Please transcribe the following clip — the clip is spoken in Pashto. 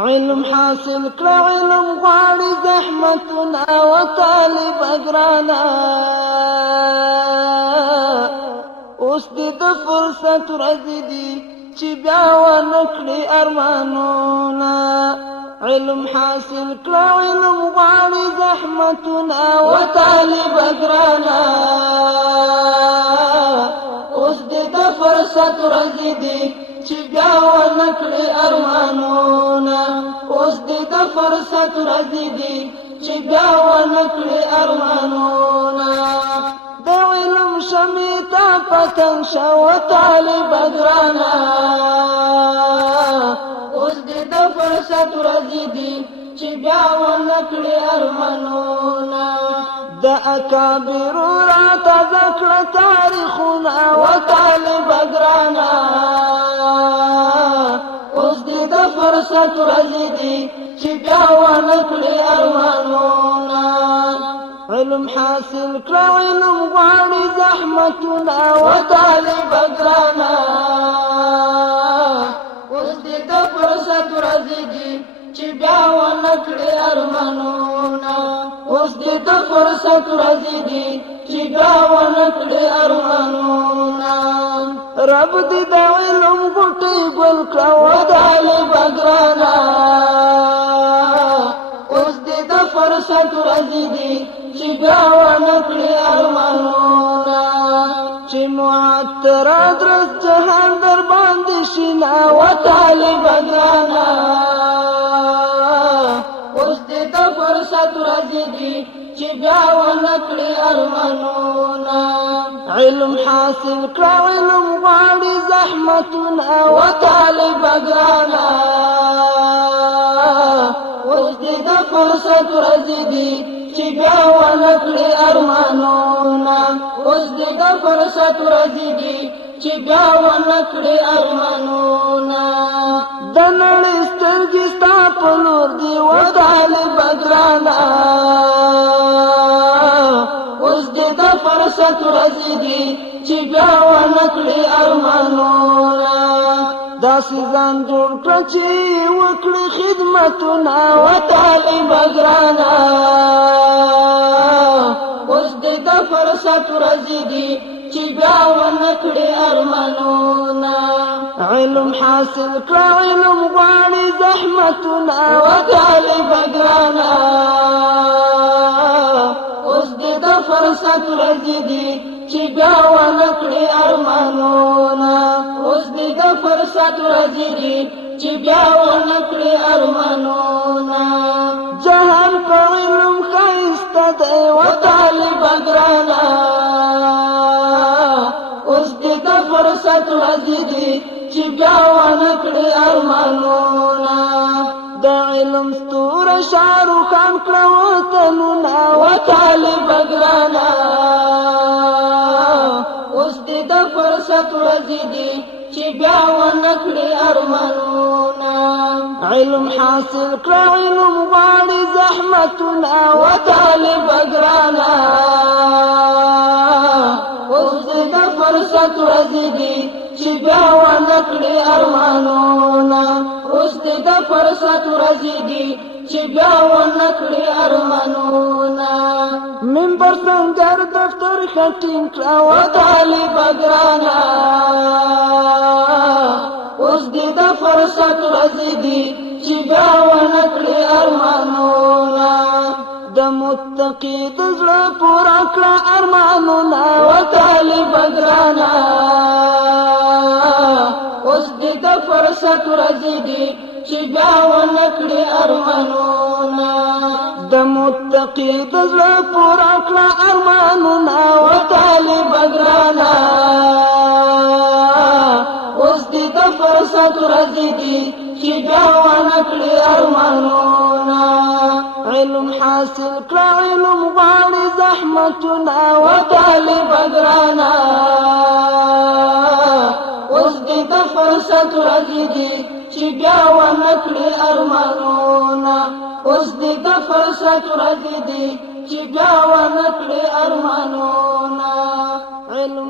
علم حاصل کړه علم غواړي زحمتونه و طالب ګرانا اوس دې د فرصت ورځې دي چې بیا ونکړي ارمانونه علم حاصل کړه علم غواړي زحمتونه و طالب ګرانا اوس دې د فرصت ورځې دي چې بیا ونکړي ارمانونه اوس دې د فرصت ورځې دي چې بیا ونکړي ارمانونه د علم شمع ته پتنګ شه و طالب ګرانا اوس دې د فرصت ورځې دي چې بیا ونکړي ارمانونه د اکابرو راته ذکر تاریخونه و طالب ګرانا اوس دې د فرصت ورځې دي چې بیا ونکړي ارمانونه علم حاصل کړه علم غواړي زحمتونه و طالب ګرانا اوس دې د فرصت ورځې دي چې بیا ونکړي ارمانونه اوس دې د فرصت ورځې دي چې بیا ونکړي ارمانونه رب دې د علم بوټي ګل کړه و طالب ګرانا اوس دې د فرصت ورځې دي چې بیا ونکړي ارمانونه چې معطر درس جهان در باندې شینا و طالب ګرانا اوس دې د فرصت ورځې دي چې بیا ونکړي ارمانونه علم حاصل کړه علم غواړي زحمتونه و طالب ګرانا اوس دې د فرصت ورځې دي چې بیا ونکړي ارمانونه اوس دې د فرصت ورځې دي چې بیا ونکړي ارمانونه د نړۍ سترګې ستا په لور دي و طالب ګرانا اوس دې د فرصت ورځې دي چې بیا ونکړي ارمانونه داسې ځان جوړ کړه چې وکړي خدمتونه و طالب ګرانا اوس دې د فرصت ورځې دي چې بیا ونکړي ارمانونه علم حاصل کړه علم غواړي زحمتونه و طالب ګرانا اوس دې د فرصت ورځې دي چې بیا ونکړي ارمانونه اوس دې د فرصت ورځې دي چې بیا ونکړي ارمانونه جهان په علم ښایسته دی و طالب ګرانا اوس دې د فرصت ورځې دي چې بیا ونکړي ارمانونه د علم ستوره شاهرخ خان کړه وطنونه و طالب ګرانا اوس دې د فرصت ورځې دي چې بیا ونکړي ارمانونه علم حاصل کړه علم غواړي زحمتونه و طالب ګرانا اوس دې د فرصت ورځې دي چې بیا ونکړي ارمانونه اوس دې د فرصت ورځې دي چې بیا ونکړي ارمانونه منبر سنگر دفتر ختم کړه و طالب ګرانا اوس دې د فرصت ورځې دي چې بیا ونکړي ارمانونه د متقي د زړه پوره کړه ارمانونه و طالب ګرانا اوس دې د فرصت ورځې دي چې بیا ونکړي ارمانونه د متقي د زړه پوره کړه ارمانونه و طالب ګرانا اوس دې د فرصت ورځې دي چې بیا ونکړي ارمانونه علم حاصل کړه علم غواړي زحمتونه و طالب ګرانا اوس دې د فرصت ورځې دي چې بیا ونکړي ارمانونه اوس دې د فرصت ورځې دي چې بیا ونکړي ارمانونه علم